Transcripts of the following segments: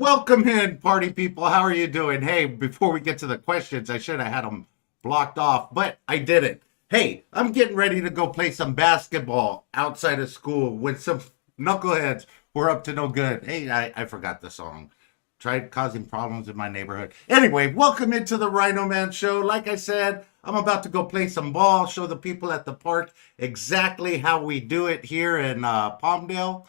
Welcome in, party people. How are you doing? Hey, before we get to the questions, I should have had them blocked off, but I didn't. Hey, I'm getting ready to go play some basketball outside of school with some knuckleheads who are up to no good. Hey, I forgot the song. Tried causing problems in my neighborhood. Anyway, welcome into the RhinoMan show. Like I said, I'm about to go play some ball, show the people at the park exactly how we do it here in Palmdale.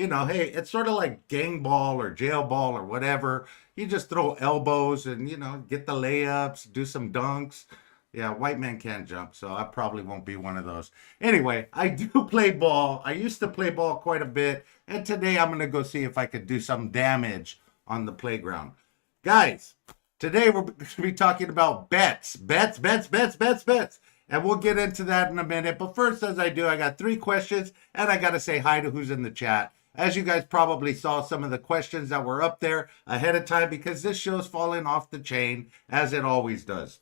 Hey, it's sort of like gang ball or jail ball or whatever. You just throw elbows and, get the layups, do some dunks. Yeah, white man can't jump, so I probably won't be one of those. Anyway, I do play ball. I used to play ball quite a bit, and today I'm going to go see if I could do some damage on the playground. Guys, today we're going to be talking about bets. Bets. And we'll get into that in a minute. But first, as I do, I got 3 questions, and I got to say hi to who's in the chat. As you guys probably saw some of the questions that were up there ahead of time because this show's falling off the chain as it always does.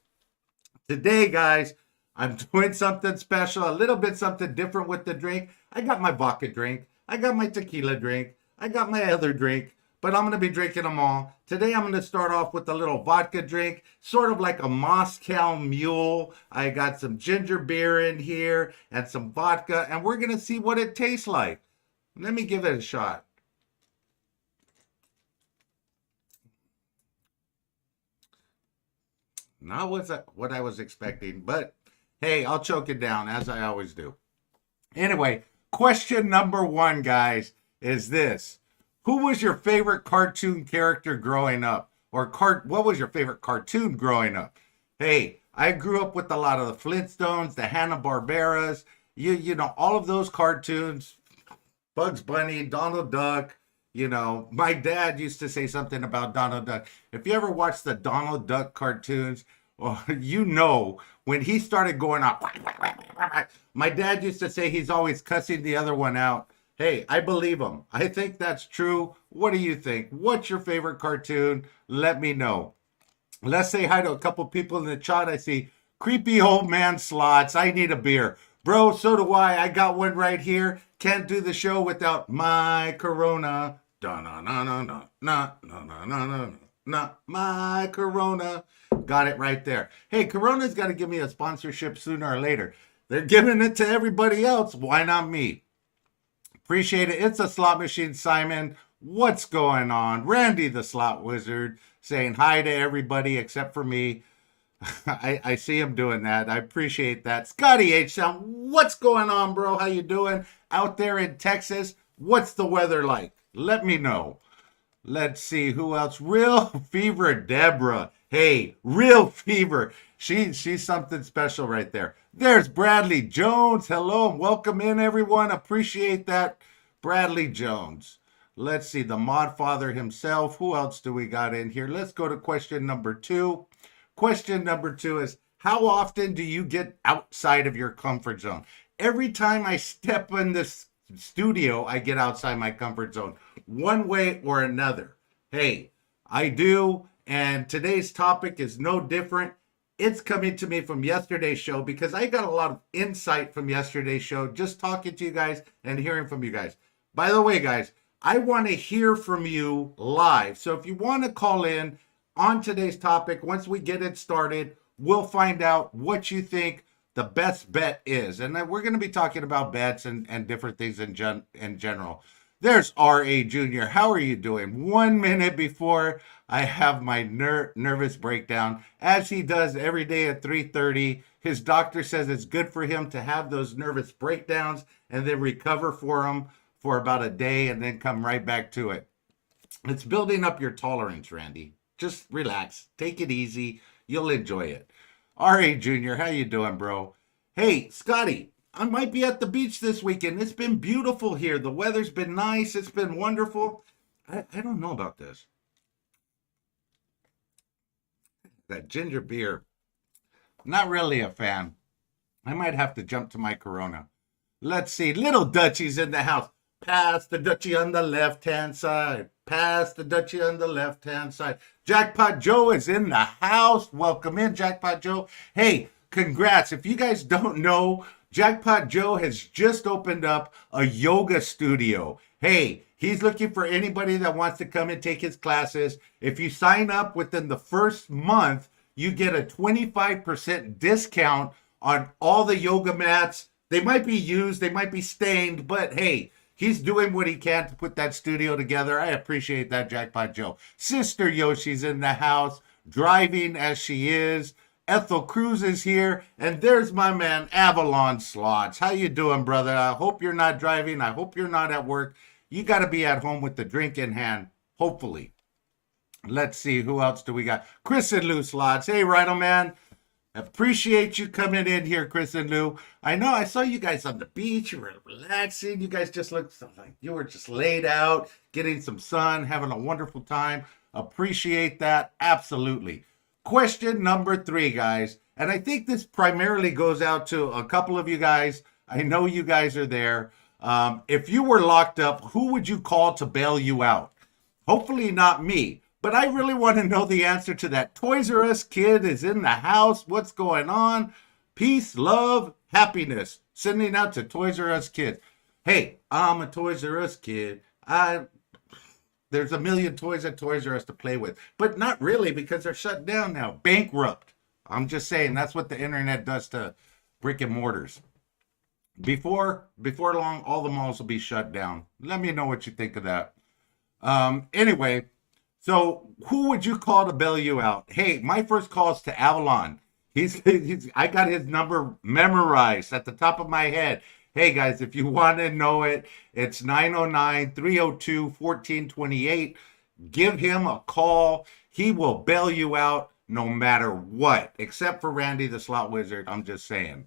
Today, guys, I'm doing something special, a little bit something different with the drink. I got my vodka drink. I got my tequila drink. I got my other drink, but I'm going to be drinking them all. Today, I'm going to start off with a little vodka drink, sort of like a Moscow Mule. I got some ginger beer in here and some vodka, and we're going to see what it tastes like. Let me give it a shot. Not what I was expecting, but hey, I'll choke it down as I always do. Anyway, question number 1, guys, is this. Who was your favorite cartoon character growing up? Or what was your favorite cartoon growing up? Hey, I grew up with a lot of the Flintstones, the Hanna-Barberas, all of those cartoons. Bugs Bunny, Donald Duck, my dad used to say something about Donald Duck. If you ever watched the Donald Duck cartoons, well, when he started going off, my dad used to say he's always cussing the other one out. Hey, I believe him. I think that's true. What do you think? What's your favorite cartoon? Let me know. Let's say hi to a couple people in the chat. I see Creepy Old Man Slots. I need a beer. Bro, so do I. I got one right here. Can't do the show without my Corona. My Corona. Got it right there. Hey, Corona's got to give me a sponsorship sooner or later. They're giving it to everybody else. Why not me? Appreciate it. It's a slot machine, Simon. What's going on? Randy the Slot Wizard saying hi to everybody except for me. I see him doing that. I appreciate that. Scotty H Sound, what's going on, bro? How you doing out there in Texas? What's the weather like? Let me know. Let's see who else. Real Fever Deborah. Hey, Real Fever. She's something special right there. There's Bradley Jones. Hello and welcome in, everyone. Appreciate that, Bradley Jones. Let's see, the Mod Father himself. Who else do we got in here? Let's go to question number 2. Question number 2 is, how often do you get outside of your comfort zone? Every time I step in this studio, I get outside my comfort zone, one way or another. Hey, I do, and today's topic is no different. It's coming to me from yesterday's show because I got a lot of insight from yesterday's show, just talking to you guys and hearing from you guys. By the way, guys, I want to hear from you live. So if you want to call in on today's topic, once we get it started, we'll find out what you think the best bet is. And then we're going to be talking about bets and different things in general. There's R.A. Jr. How are you doing? 1 minute before I have my nervous breakdown, as he does every day at 3:30. His doctor says it's good for him to have those nervous breakdowns and then recover for them for about a day and then come right back to it. It's building up your tolerance, Randy. Just relax. Take it easy. You'll enjoy it. R.A. Jr., how you doing, bro? Hey, Scotty, I might be at the beach this weekend. It's been beautiful here. The weather's been nice. It's been wonderful. I don't know about this. That ginger beer, not really a fan. I might have to jump to my Corona. Let's see. Little Dutchie's in the house. Pass the Dutchie on the left-hand side. Pass the Dutchie on the left-hand side. Jackpot Joe is in the house. Welcome in, Jackpot Joe. Hey, congrats. If you guys don't know, Jackpot Joe has just opened up a yoga studio. Hey, he's looking for anybody that wants to come and take his classes. If you sign up within the first month, you get a 25% discount on all the yoga mats. They might be used, they might be stained, but hey, he's doing what he can to put that studio together. I appreciate that, Jackpot Joe. Sister Yoshi's in the house, driving as she is. Ethel Cruz is here, and there's my man RhinoMan Slots. How you doing, brother? I hope you're not driving. I hope you're not at work. You got to be at home with the drink in hand, hopefully. Let's see, who else do we got? Chris and Lou Slots. Hey, RhinoMan. Appreciate you coming in here, Chris and Lou. I know I saw you guys on the beach. You were relaxing. You guys just looked like you were just laid out, getting some sun, having a wonderful time. Appreciate that. Absolutely. Question number 3, guys. And I think this primarily goes out to a couple of you guys. I know you guys are there. If you were locked up, who would you call to bail you out? Hopefully not me. But I really want to know the answer to that. Toys R Us kid is in the house. What's going on? Peace, love, happiness. Sending out to Toys R Us kids. Hey, I'm a Toys R Us kid. There's a million toys at Toys R Us to play with. But not really, because they're shut down now. Bankrupt. I'm just saying, that's what the internet does to brick and mortars. Before long, all the malls will be shut down. Let me know what you think of that. Anyway, so who would you call to bail you out? Hey, my first call is to Avalon. I got his number memorized at the top of my head. Hey guys, if you want to know it, it's 909-302-1428. Give him a call. He will bail you out no matter what, except for Randy the Slot Wizard. I'm just saying.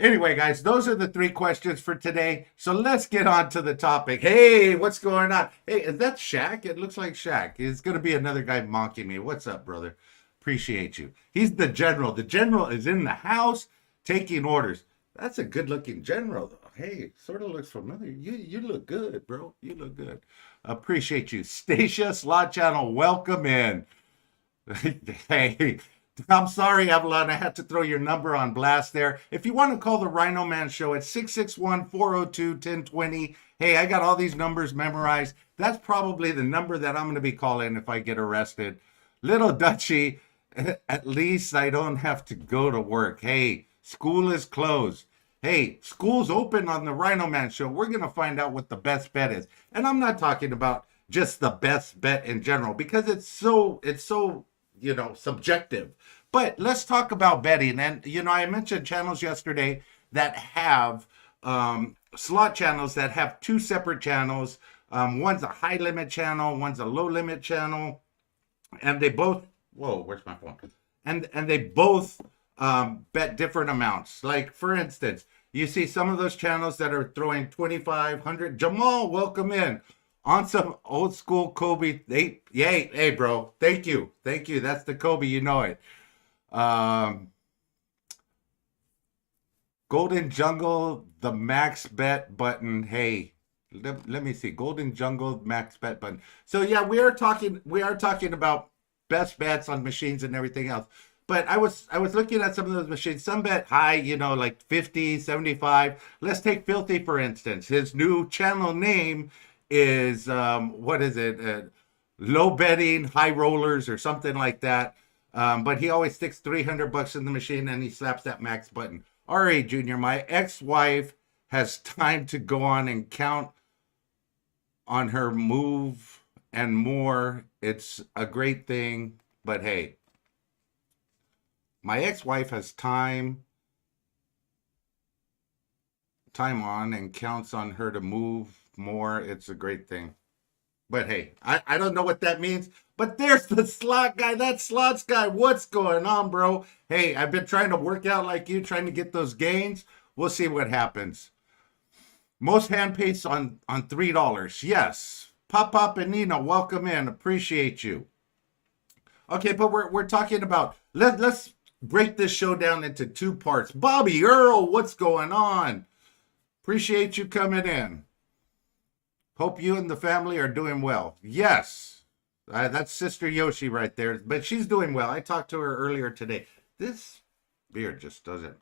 Anyway, guys, those are the 3 questions for today. So let's get on to the topic. Hey, what's going on? Hey, is that Shaq? It looks like Shaq. It's going to be another guy mocking me. What's up, brother? Appreciate you. He's the general. The general is in the house taking orders. That's a good-looking general, though. Hey, sort of looks familiar. You look good, bro. You look good. Appreciate you. Stacia Slot Channel, welcome in. Hey, I'm sorry, Avalon. I had to throw your number on blast there. If you want to call the RhinoMan Show at 661-402-1020. Hey, I got all these numbers memorized. That's probably the number that I'm going to be calling if I get arrested. Little Dutchie, at least I don't have to go to work. Hey, school is closed. Hey, school's open on the RhinoMan Show. We're going to find out what the best bet is. And I'm not talking about just the best bet in general, because it's so, subjective. But let's talk about betting. And, I mentioned channels yesterday that have slot channels that have 2 separate channels. One's a high limit channel, one's a low limit channel. And they both, whoa, where's my phone? And they both bet different amounts. Like, for instance, you see some of those channels that are throwing 2,500. Jamal, welcome in. On some old school Kobe. Hey, bro. Thank you. That's the Kobe. You know it. Golden Jungle, the max bet button. Hey, let me see. Golden Jungle max bet button. So yeah, we are talking about best bets on machines and everything else. But I was looking at some of those machines. Some bet high, like 50, 75. Let's take Filthy, for instance. His new channel name is, what is it? Low betting, high rollers, or something like that. But he always sticks $300 in the machine and he slaps that max button. All right, Junior, my ex-wife has time to go on and count on her move and more. It's a great thing, but hey, my ex-wife has time on and counts on her to move more. It's a great thing. But hey, I don't know what that means. But there's the slot guy. That slots guy. What's going on, bro? Hey, I've been trying to work out like you, trying to get those gains. We'll see what happens. Most hand pays on $3. Yes. Pop and Nina, welcome in. Appreciate you. Okay, but we're talking about, let's break this show down into 2 parts. Bobby Earl, what's going on? Appreciate you coming in. Hope you and the family are doing well. Yes. That's Sister Yoshi right there. But she's doing well. I talked to her earlier today. This beer just doesn't.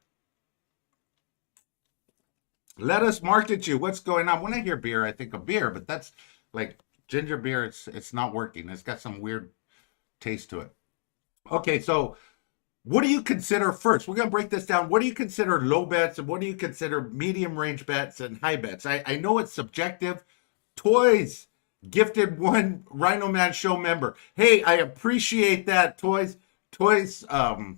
Let us market you. What's going on? When I hear beer, I think of beer, but that's like ginger beer. It's not working. It's got some weird taste to it. Okay, so what do you consider first? We're gonna break this down. What do you consider low bets and what do you consider medium range bets and high bets? I know it's subjective. Toys gifted one RhinoMan show member. Hey, I appreciate that, Toys. Toys, wow.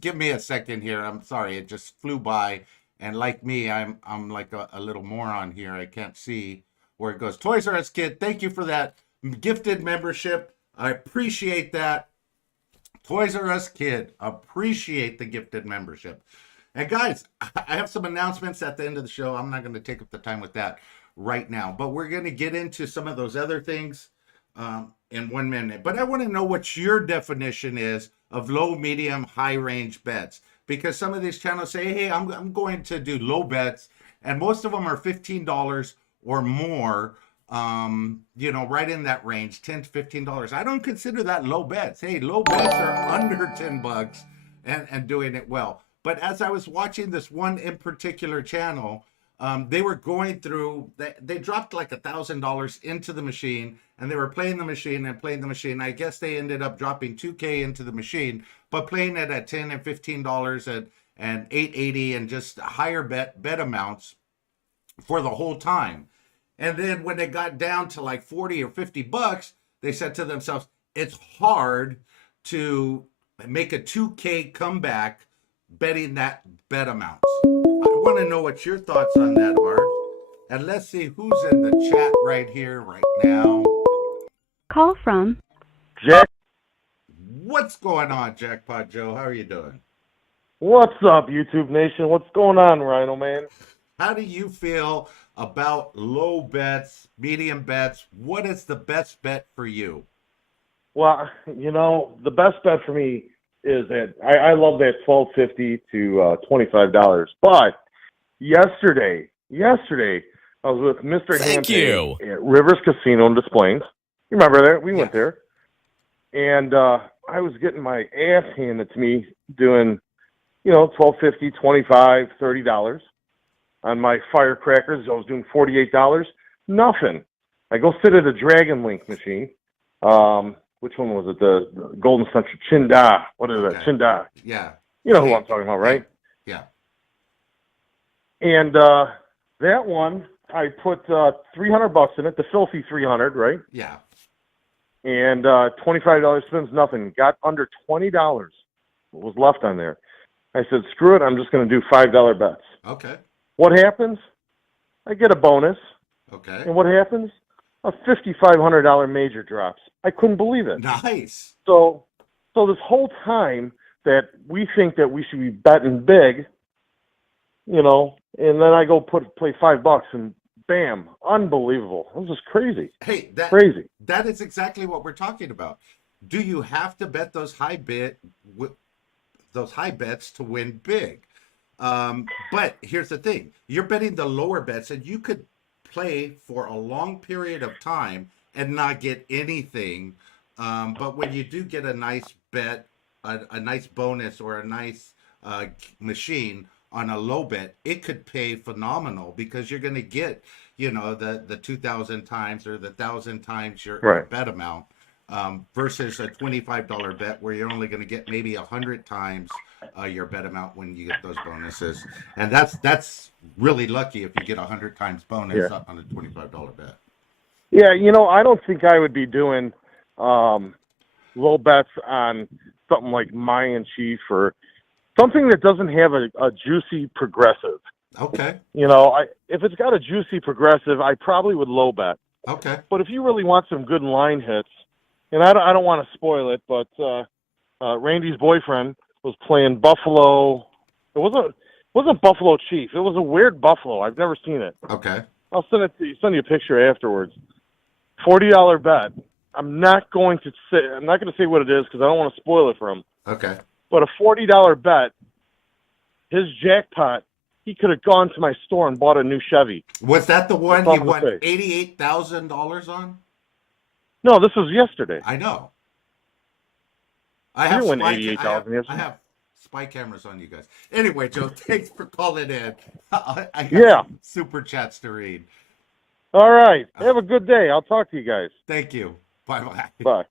Give me a second here. I'm sorry, it just flew by. And like me, I'm like a little moron here. I can't see where it goes. Toys R Us Kid, thank you for that gifted membership. I appreciate that. Toys R Us Kid, appreciate the gifted membership. And guys, I have some announcements at the end of the show. I'm not going to take up the time with that right now, but we're going to get into some of those other things in 1 minute. But I want to know what your definition is of low, medium, high range bets, because some of these channels say, hey, I'm going to do low bets, and most of them are $15 or more. Right in that range, $10 to $15. I don't consider that low bets. Hey, low bets are under $10 and doing it well. But as I was watching this one in particular channel, they were going through, they dropped like $1,000 into the machine, and they were playing the machine and playing the machine. I guess they ended up dropping $2K into the machine, but playing it at $10 and $15 and $8.80 and just higher bet amounts for the whole time. And then when they got down to like 40 or $50, they said to themselves, it's hard to make a 2K comeback betting that bet amounts. I want to know what your thoughts on that are. And let's see who's in the chat right here, right now. Call from Jack. What's going on, Jackpot Joe? How are you doing? What's up, YouTube Nation? What's going on, Rhino Man? How do you feel about low bets, medium bets? What is the best bet for you? Well, the best bet for me is that I love that $12.50 to $25. But yesterday I was with Mr. Hampton at Rivers Casino in Des Plaines. You remember that? We went there, and I was getting my ass handed to me doing, $12.50, $25, $30. On my firecrackers, I was doing $48. Nothing. I go sit at a Dragon Link machine. Which one was it? The Golden Century Chinda. What is that? Chinda. Yeah. You know who I'm talking about, right? Yeah. And that one, I put $300 in it, the filthy 300, right? Yeah. And $25 spends nothing. Got under $20 was left on there. I said, screw it. I'm just going to do $5 bets. Okay. What happens? I get a bonus. Okay. And what happens? A $5,500 major drops. I couldn't believe it. Nice. So this whole time that we think that we should be betting big, and then I go play $5 and bam, unbelievable. It was just crazy. Hey, crazy. That is exactly what we're talking about. Do you have to bet those high bets to win big? But here's the thing: you're betting the lower bets, and you could play for a long period of time and not get anything. But when you do get a nice bet, a nice bonus or a nice machine on a low bet, it could pay phenomenal because you're going to get, the 2,000 times or the 1,000 times your bet amount versus a $25 bet where you're only going to get maybe 100 times your bet amount when you get those bonuses. And that's really lucky if you get 100 times bonus on a $25 bet. Yeah, I don't think I would be doing low bets on something like Mayan Chief or something that doesn't have a juicy progressive. Okay. If it's got a juicy progressive, I probably would low bet. Okay. But if you really want some good line hits, and I don't want to spoil it, but Randy's boyfriend was playing Buffalo. It wasn't Buffalo Chief. It was a weird Buffalo. I've never seen it. Okay. I'll send you a picture afterwards. $40 bet. I'm not going to say what it is because I don't want to spoil it for him. Okay. But a $40 bet, his jackpot, he could have gone to my store and bought a new Chevy. Was that the one he won $88,000 on? No, this was yesterday. I know. I didn't win $88,000 yesterday. I have spy cameras on you guys. Anyway, Joe, thanks for calling in. I got Yeah. some super chats to read. All right. Have a good day. I'll talk to you guys. Thank you. Bye-bye. Bye.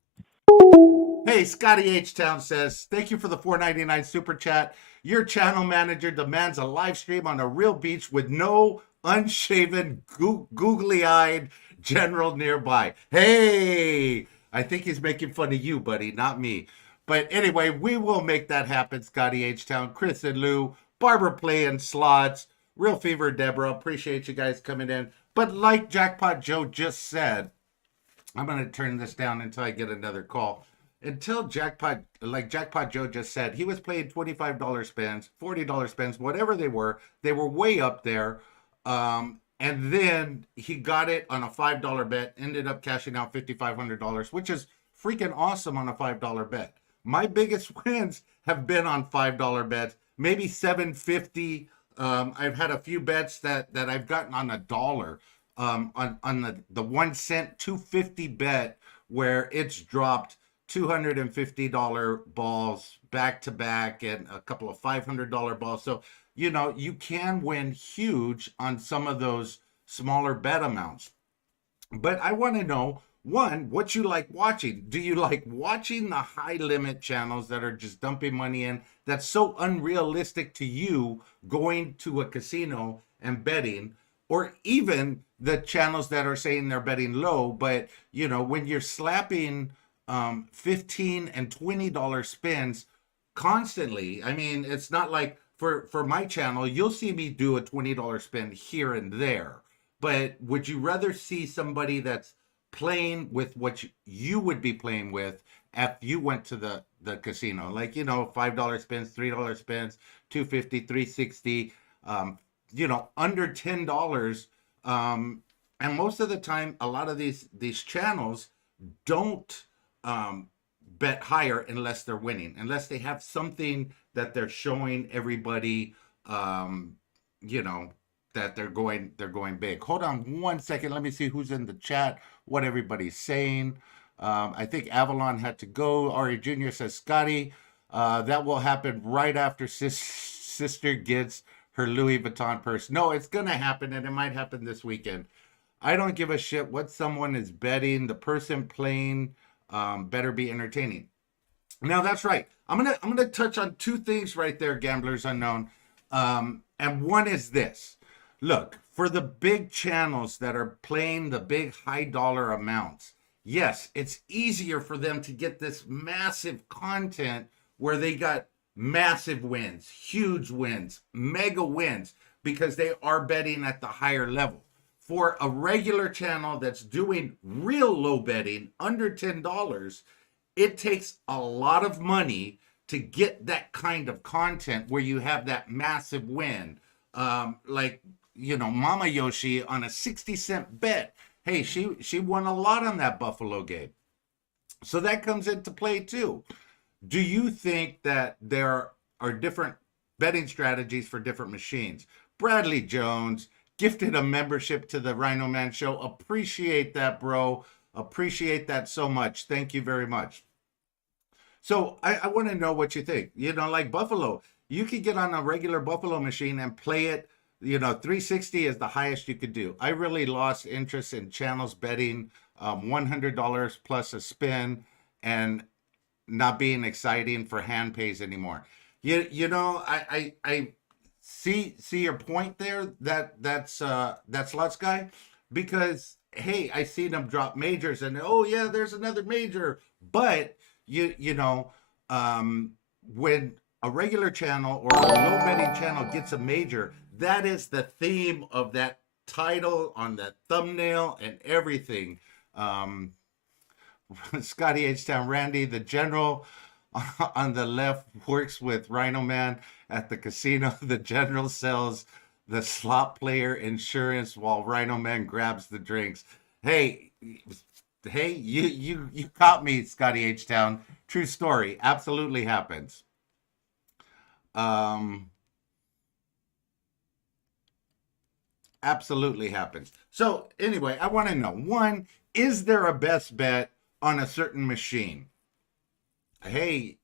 Hey, Scotty H. Town says, thank you for the $4.99 super chat. Your channel manager demands a live stream on a real beach with no unshaven, googly-eyed general nearby. Hey, I think he's making fun of you, buddy, not me. But anyway, we will make that happen, Scotty H. Town, Chris and Lou, Barbara playing slots, Real Fever, Deborah. Appreciate you guys coming in. But like Jackpot Joe just said, I'm going to turn this down until I get another call. Until Jackpot Joe just said, he was playing $25 spins, $40 spins, whatever they were way up there. And then he got it on a $5 bet, ended up cashing out $5,500, which is freaking awesome on a $5 bet. My biggest wins have been on $5 bets, maybe $7.50. I've had a few bets that I've gotten on $1, on the 1 cent 250 bet where it's dropped $250 balls back to back and a couple of $500 balls. So, you can win huge on some of those smaller bet amounts. But I want to know, one, what you like watching. Do you like watching the high limit channels that are just dumping money in? That's so unrealistic to you going to a casino and betting, or even the channels that are saying they're betting low, but when you're slapping $15 and $20 spins constantly. I mean, it's not like for my channel, you'll see me do a $20 spin here and there. But would you rather see somebody that's playing with what you would be playing with if you went to the casino? Like, $5 spins, $3 spins, $2.50, $3.60, under $10. And most of the time, a lot of these channels don't bet higher unless they're winning, unless they have something that they're showing everybody, that they're going big. Hold on 1 second. Let me see who's in the chat, what everybody's saying. I think Avalon had to go. Ari Jr. says, Scotty, that will happen right after sister gets her Louis Vuitton purse. No, it's going to happen, and it might happen this weekend. I don't give a shit what someone is betting. The person playing better be entertaining. Now, that's right. I'm gonna touch on two things right there, Gamblers Unknown. And one is this. Look, for the big channels that are playing the big high dollar amounts, yes, it's easier for them to get this massive content where they got massive wins, huge wins, mega wins, because they are betting at the higher level. For a regular channel that's doing real low betting, under $10, it takes a lot of money to get that kind of content where you have that massive win. Like, Mama Yoshi on a 60-cent bet. Hey, she won a lot on that Buffalo game. So that comes into play too. Do you think that there are different betting strategies for different machines? Bradley Jones gifted a membership to the RhinoMan Show. Appreciate that, bro. Appreciate that so much. Thank you very much. So I want to know what you think. Like Buffalo, you could get on a regular Buffalo machine and play it. 360 is the highest you could do. I really lost interest in channels betting $100 plus a spin and not being exciting for hand pays anymore. I see your point there. That's Slots Guy, because hey, I seen them drop majors and oh yeah, there's another major. But when a regular channel or a low betting channel gets a major, that is the theme of that title on that thumbnail and everything. Scotty H Town, Randy, the general on the left works with RhinoMan at the casino. The general sells the slot player insurance while RhinoMan grabs the drinks. Hey, you caught me, Scotty H Town. True story. Absolutely happens. Absolutely happens. So anyway, I want to know, one, is there a best bet on a certain machine? hey,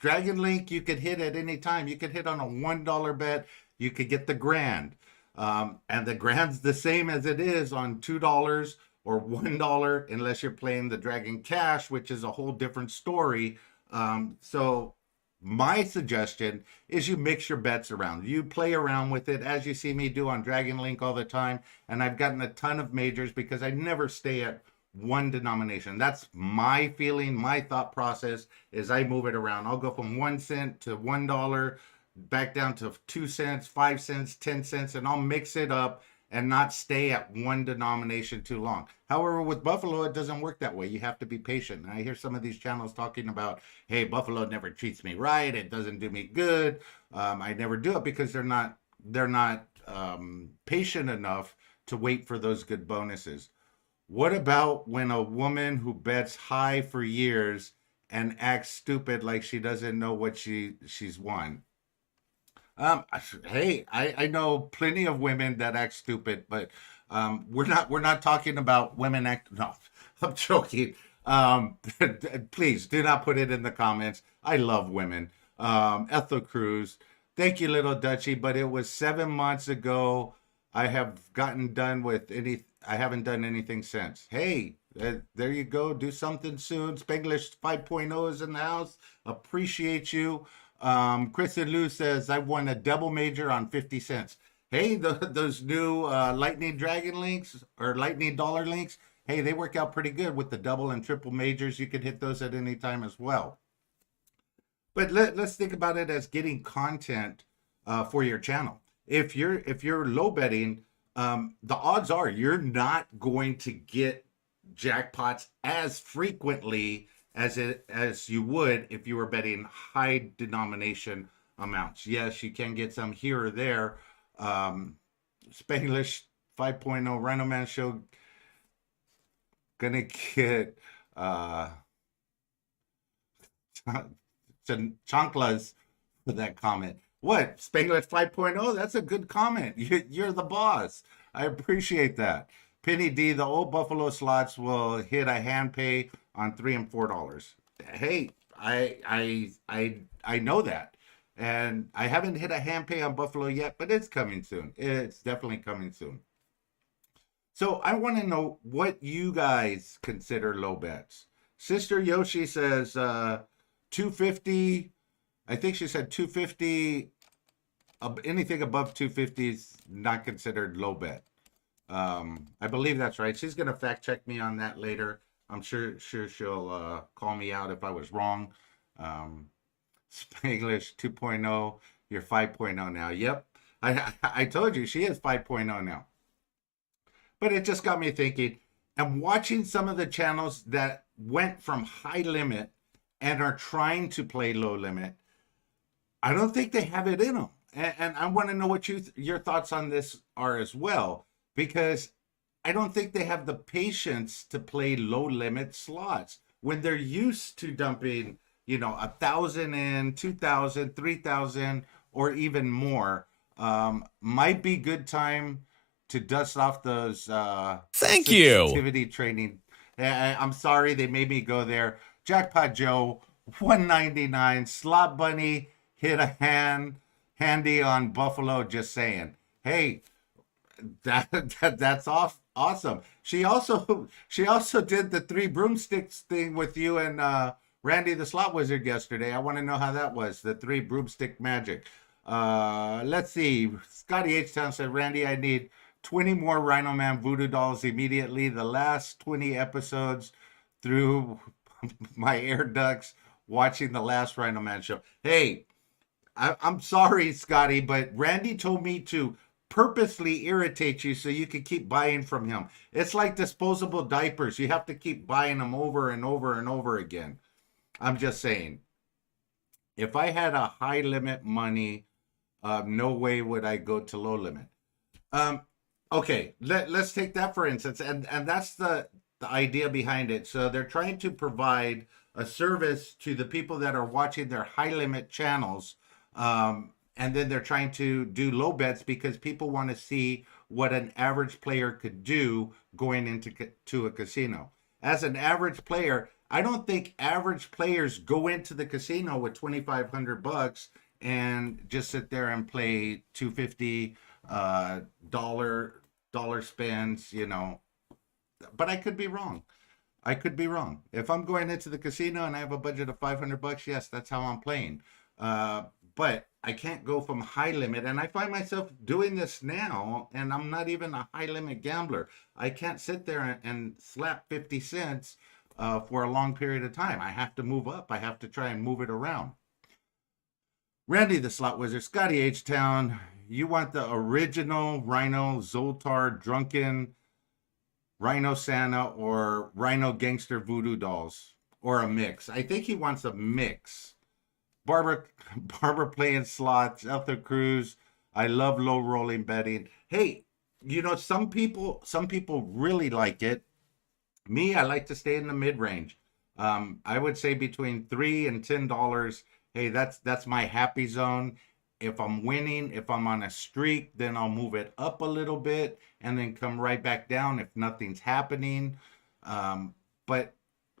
Dragon Link, you could hit at any time. You could hit on a $1 bet. You could get the grand. And the grand's the same as it is on $2 or $1, unless you're playing the Dragon Cash, which is a whole different story. So my suggestion is you mix your bets around. You play around with it as you see me do on Dragon Link all the time. And I've gotten a ton of majors because I never stay at one denomination. That's my feeling, my thought process is I move it around. I'll go from 1 cent to $1, back down to 2 cents, 5 cents, 10 cents, and I'll mix it up and not stay at one denomination too long. However, with Buffalo, it doesn't work that way. You have to be patient. And I hear some of these channels talking about, hey, Buffalo never treats me right. It doesn't do me good. I never do it because they're not patient enough to wait for those good bonuses. What about when a woman who bets high for years and acts stupid like she doesn't know what she's won? Hey, I know plenty of women that act stupid, but we're not talking about women act. No, I'm joking. Please do not put it in the comments. I love women. Ethel Cruz, thank you, little Dutchie, but it was 7 months ago. I haven't done anything since. Hey, there you go. Do something soon. Spanglish 5.0 is in the house. Appreciate you. Chris and Lou says, I won a double major on 50 cents. Hey, those new Lightning Dragon links or Lightning Dollar links, hey, they work out pretty good with the double and triple majors. You can hit those at any time as well. But let's think about it as getting content for your channel. If you're low betting, the odds are you're not going to get jackpots as frequently as you would if you were betting high denomination amounts. Yes, you can get some here or there. Spanglish 5.0 RhinoMan Show gonna get chanclas for that comment. What? Spanglish 5.0? That's a good comment. You're the boss. I appreciate that. Penny D, the old Buffalo slots will hit a hand pay on $3 and $4. Hey, I know that. And I haven't hit a hand pay on Buffalo yet, but it's coming soon. It's definitely coming soon. So I want to know what you guys consider low bets. Sister Yoshi says 250. I think she said 250. Anything above 250 is not considered low bet. I believe that's right. She's gonna fact check me on that later. I'm sure she'll call me out if I was wrong. Spanglish 2.0, you're 5.0 now. Yep, I told you she is 5.0 now. But it just got me thinking. And watching some of the channels that went from high limit and are trying to play low limit, I don't think they have it in them. And I want to know what your thoughts on this are as well, because I don't think they have the patience to play low limit slots when they're used to dumping, 1,000 in, 2,000, 3,000, or even more. Might be good time to dust off those Thank you. sensitivity training. I'm sorry they made me go there. Jackpot Joe, 199. Slot Bunny hit a handy on Buffalo. Just saying. Hey, that's awesome. She also did the 3 broomsticks thing with you and Randy the Slot Wizard yesterday. I want to know how that was. The 3 broomstick magic. Let's see. Scotty H Town said, Randy, I need 20 more RhinoMan voodoo dolls immediately. The last 20 episodes through my air ducts watching the last RhinoMan show. Hey, I'm sorry, Scotty, but Randy told me to purposely irritate you so you can keep buying from him. It's like disposable diapers. You have to keep buying them over and over and over again. I'm just saying. If I had a high limit money, no way would I go to low limit. Okay, let's take that for instance, and that's the idea behind it. So they're trying to provide a service to the people that are watching their high limit channels, and then they're trying to do low bets because people want to see what an average player could do going into a casino. As an average player, I don't think average players go into the casino with $2,500 and just sit there and play 250 dollar spends, you know. But I could be wrong. I could be wrong. If I'm going into the casino and I have a budget of $500, yes, that's how I'm playing. Uh, but I can't go from high limit, and I find myself doing this now, and I'm not even a high limit gambler. I can't sit there and slap 50 cents for a long period of time. I have to move up. I have to try and move it around. Randy the Slot Wizard, Scotty H Town. You want the original Rhino Zoltar Drunken Rhino Santa or Rhino Gangster Voodoo Dolls, or a mix? I think he wants a mix. Barbara, Barbara playing slots. Ethel Cruz. I love low rolling betting. Hey, you know, some people really like it. Me, I like to stay in the mid range. I would say between $3 and $10. Hey, that's my happy zone. If I'm winning, if I'm on a streak, then I'll move it up a little bit and then come right back down if nothing's happening. But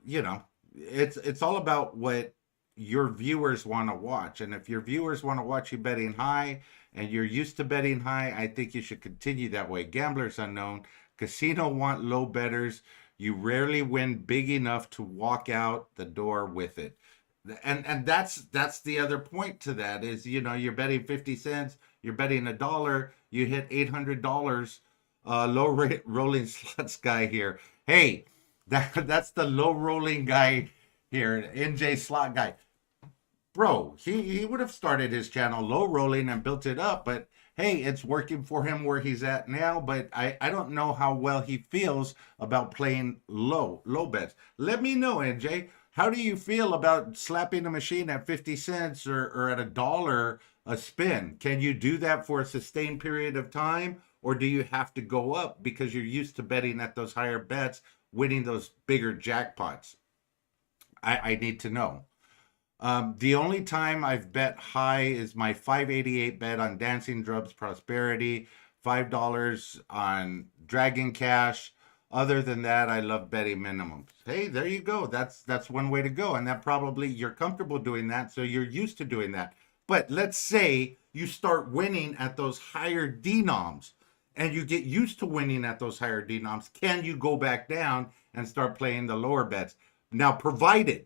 you know, it's all about what your viewers want to watch. And if your viewers want to watch you betting high and you're used to betting high, I think you should continue that way. Gamblers Unknown, casino want low betters. You rarely win big enough to walk out the door with it. And that's the other point to that is, you know, you're betting 50 cents, you're betting $1, you hit $800. Low rate rolling slots guy here. Hey, that's the low rolling guy here, NJ slot guy. Bro, he would have started his channel low rolling and built it up, but hey, it's working for him where he's at now. But I don't know how well he feels about playing low bets. Let me know, NJ. How do you feel about slapping a machine at 50 cents or at $1 a spin? Can you do that for a sustained period of time? Or do you have to go up because you're used to betting at those higher bets, winning those bigger jackpots? I need to know. The only time I've bet high is my 588 bet on Dancing Drums Prosperity, $5 on Dragon Cash. Other than that, I love betting minimums. Hey, there you go. That's one way to go. And that probably you're comfortable doing that, so you're used to doing that. But let's say you start winning at those higher denoms and you get used to winning at those higher denoms. Can you go back down and start playing the lower bets? Now, provided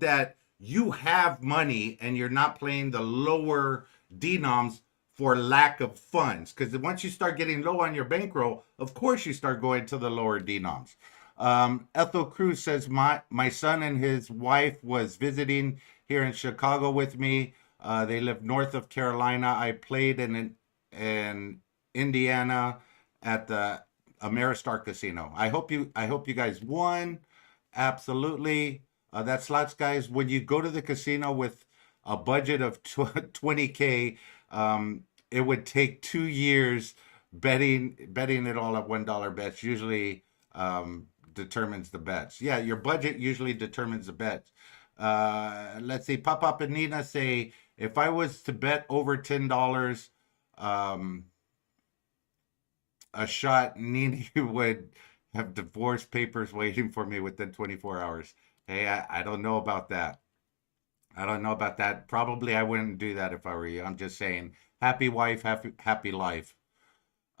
that you have money and you're not playing the lower denoms for lack of funds, because once you start getting low on your bankroll, of course you start going to the lower denoms. Ethel Cruz says my son and his wife was visiting here in Chicago with me. They live north of Carolina. I played in Indiana at the Ameristar Casino. I hope you guys won. Absolutely. That slots, guys. When you go to the casino with a budget of 20K, it would take 2 years betting it all at $1 bets. Usually determines the bets. Yeah, your budget usually determines the bets. Let's see. Pop and Nina say, if I was to bet over $10, a shot, Nina would have divorce papers waiting for me within 24 hours. Hey, I don't know about that. I don't know about that. Probably I wouldn't do that if I were you. I'm just saying, happy wife, happy life.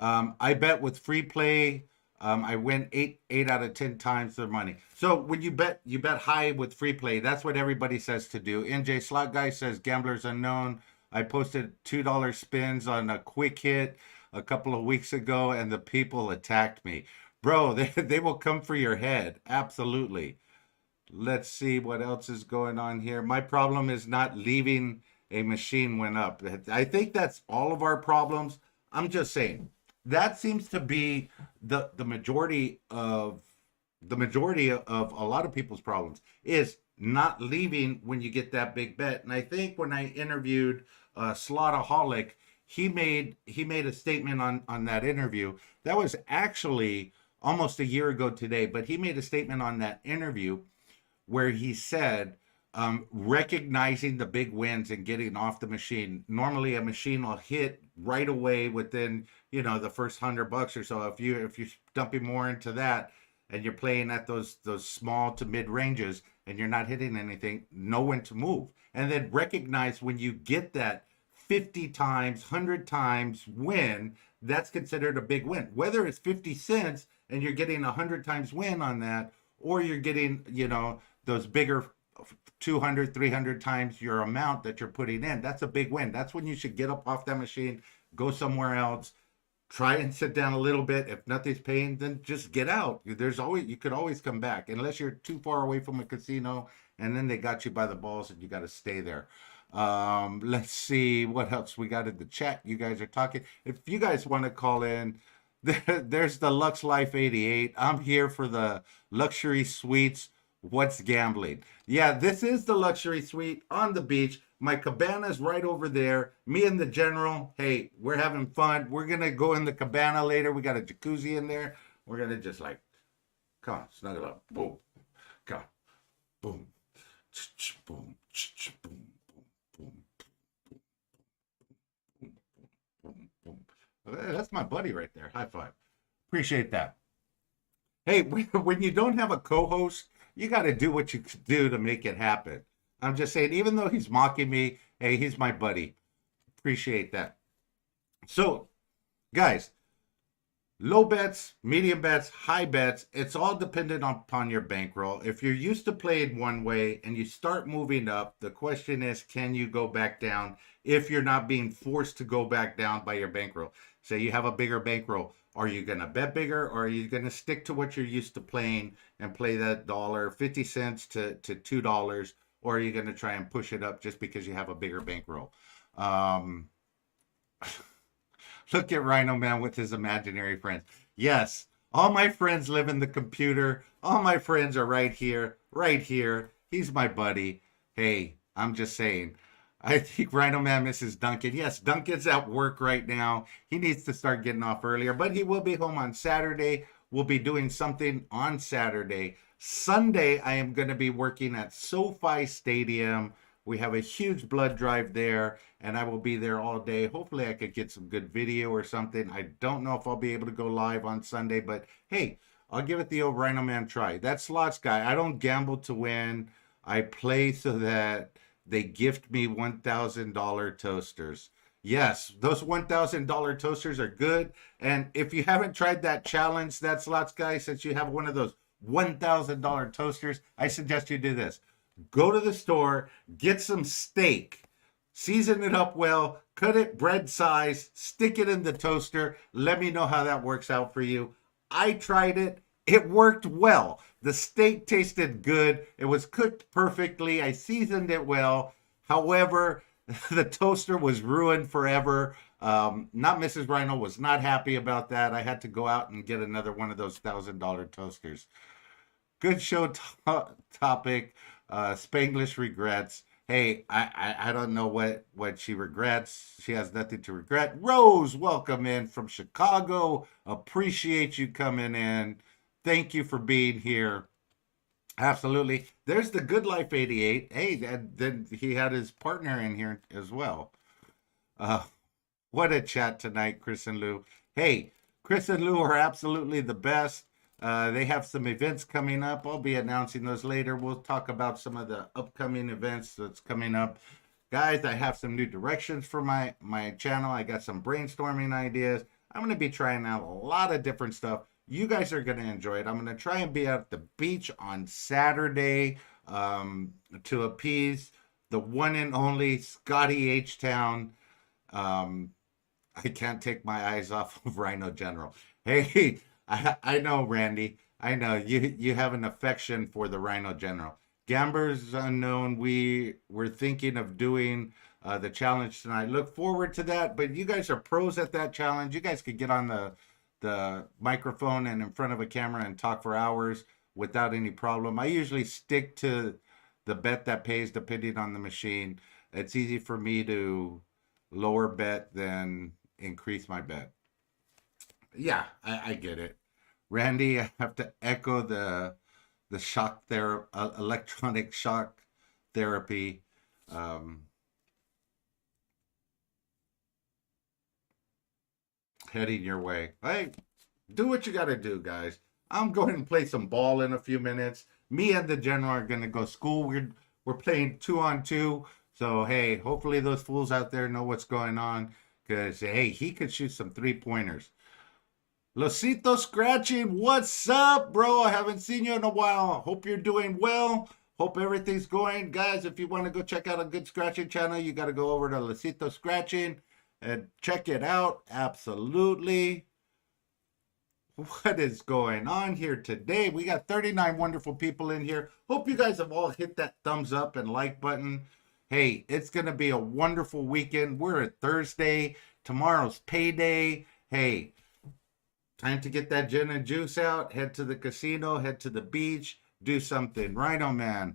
I bet with free play. I win eight out of 10 times their money. So when you bet high with free play. That's what everybody says to do. NJ Slot Guy says Gamblers Unknown. I posted $2 spins on a quick hit a couple of weeks ago, and the people attacked me. Bro, they will come for your head. Absolutely. Let's see what else is going on here. My problem is not leaving a machine when up. I think that's all of our problems. I'm just saying that seems to be the majority of a lot of people's problems is not leaving when you get that big bet. And I think when I interviewed Slotaholic, he made a statement on that interview. That was actually almost a year ago today, but he made a statement on that interview where he said, recognizing the big wins and getting off the machine. Normally a machine will hit right away within, the first $100 or so. If you're dumping more into that, and you're playing at those small to mid ranges and you're not hitting anything, know when to move. And then recognize when you get that 50 times, 100 times win, that's considered a big win. Whether it's 50 cents and you're getting 100 times win on that, or you're getting, those bigger 200, 300 times your amount that you're putting in, that's a big win. That's when you should get up off that machine, go somewhere else, try and sit down a little bit. If nothing's paying, then just get out. You could always come back, unless you're too far away from a casino and then they got you by the balls and you got to stay there. Let's see what else we got in the chat. You guys are talking. If you guys want to call in, there's the Lux Life 88. I'm here for the luxury suites. What's gambling? Yeah, this is the luxury suite on the beach. My cabana's right over there. Me and the general, hey, we're having fun. We're going to go in the cabana later. We got a jacuzzi in there. We're going to just come on, snuggle up. Boom. Come on. Boom. Boom. Boom. That's my buddy right there. High five. Appreciate that. Hey, when you don't have a co-host, you got to do what you do to make it happen. I'm just saying, even though he's mocking me, hey, he's my buddy. Appreciate that. So, guys, low bets, medium bets, high bets, it's all dependent upon your bankroll. If you're used to playing one way and you start moving up, the question is, can you go back down if you're not being forced to go back down by your bankroll? Say you have a bigger bankroll. Are you going to bet bigger, or are you going to stick to what you're used to playing and play that $1.50 to $2, or are you going to try and push it up just because you have a bigger bankroll? Look at RhinoMan with his imaginary friends. Yes, all my friends live in the computer. All my friends are right here, right here. He's my buddy. Hey, I'm just saying. I think RhinoMan misses Duncan. Yes, Duncan's at work right now. He needs to start getting off earlier, but he will be home on Saturday. We'll be doing something on Saturday. Sunday, I am going to be working at SoFi Stadium. We have a huge blood drive there, and I will be there all day. Hopefully, I could get some good video or something. I don't know if I'll be able to go live on Sunday, but hey, I'll give it the old RhinoMan try. That slots guy, I don't gamble to win. I play so that they gift me $1,000 toasters. Yes, those $1,000 toasters are good. And if you haven't tried that challenge, that slots guy, since you have one of those $1,000 toasters, I suggest you do this. Go to the store, get some steak, season it up well, cut it bread size, stick it in the toaster. Let me know how that works out for you. I tried it. It worked well. The steak tasted good. It was cooked perfectly. I seasoned it well. However, the toaster was ruined forever. Not Mrs. Rhino was not happy about that. I had to go out and get another one of those $1,000 toasters. Good show topic. Spanglish regrets. Hey, I don't know what she regrets. She has nothing to regret. Rose, welcome in from Chicago. Appreciate you coming in. Thank you for being here. Absolutely. There's the Good Life 88. Hey, then he had his partner in here as well. What a chat tonight, Chris and Lou. Hey, Chris and Lou are absolutely the best. They have some events coming up. I'll be announcing those later. We'll talk about some of the upcoming events that's coming up. Guys, I have some new directions for my channel. I got some brainstorming ideas. I'm going to be trying out a lot of different stuff. You guys are going to enjoy it. I'm going to try and be at the beach on Saturday to appease the one and only Scotty H-Town. I can't take my eyes off of Rhino General. Hey, I know, Randy. I know you have an affection for the Rhino General. Gambers Unknown, we're thinking of doing the challenge tonight. Look forward to that. But you guys are pros at that challenge. You guys could get on the microphone and in front of a camera and talk for hours without any problem. I usually stick to the bet that pays depending on the machine. It's easy for me to lower bet than increase my bet. Yeah, I get it. Randy, I have to echo the shock therapy, electronic shock therapy. Heading your way. Hey, do what you got to do, guys. I'm going to play some ball in a few minutes. Me and the general are going to go school. We're playing 2-on-2. So, hey, hopefully those fools out there know what's going on. Because, hey, he could shoot some 3-pointers. Losito Scratching, what's up, bro? I haven't seen you in a while. Hope you're doing well. Hope everything's going. Guys, if you want to go check out a good scratching channel, you got to go over to Losito Scratching and check it out. Absolutely. What is going on here today? We got 39 wonderful people in here. Hope you guys have all hit that thumbs up and like button. Hey, it's going to be a wonderful weekend. We're at Thursday. Tomorrow's payday. Hey, time to get that gin and juice out. Head to the casino. Head to the beach. Do something. RhinoMan,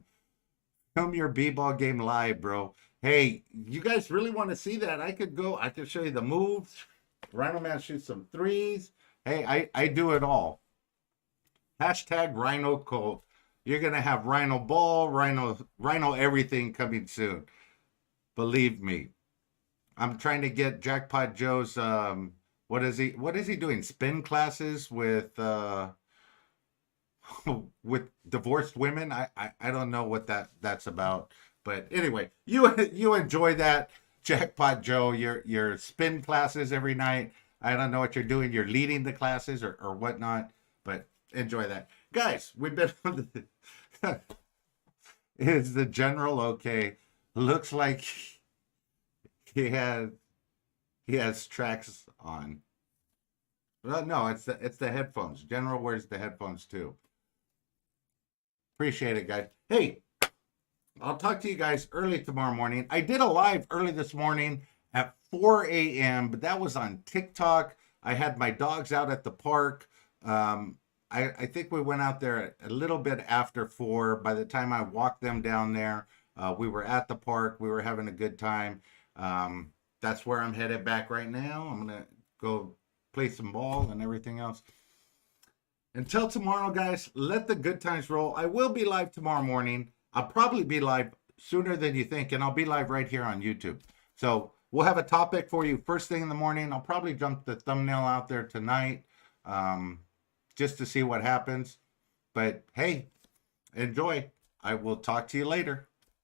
film your b-ball game live, bro. Hey, you guys really want to see that? I could show you the moves. RhinoMan shoots some threes. Hey, I do it all. Hashtag Rhino Colt. You're going to have Rhino Ball, Rhino everything coming soon. Believe me. I'm trying to get Jackpot Joe's, what is he doing? Spin classes with with divorced women. I don't know what that's about. But anyway, you enjoy that, Jackpot Joe, your spin classes every night. I don't know what you're doing. You're leading the classes or whatnot, but enjoy that. Guys, we've been on the... Is the general okay? Looks like he has tracks on. Well, no, it's the headphones. General wears the headphones too. Appreciate it, guys. Hey, I'll talk to you guys early tomorrow morning. I did a live early this morning at 4 a.m., but that was on TikTok. I had my dogs out at the park. I think we went out there a little bit after 4. By the time I walked them down there, we were at the park. We were having a good time. That's where I'm headed back right now. I'm going to go play some ball and everything else. Until tomorrow, guys, let the good times roll. I will be live tomorrow morning. I'll probably be live sooner than you think, and I'll be live right here on YouTube. So we'll have a topic for you first thing in the morning. I'll probably jump the thumbnail out there tonight just to see what happens. But hey, enjoy. I will talk to you later.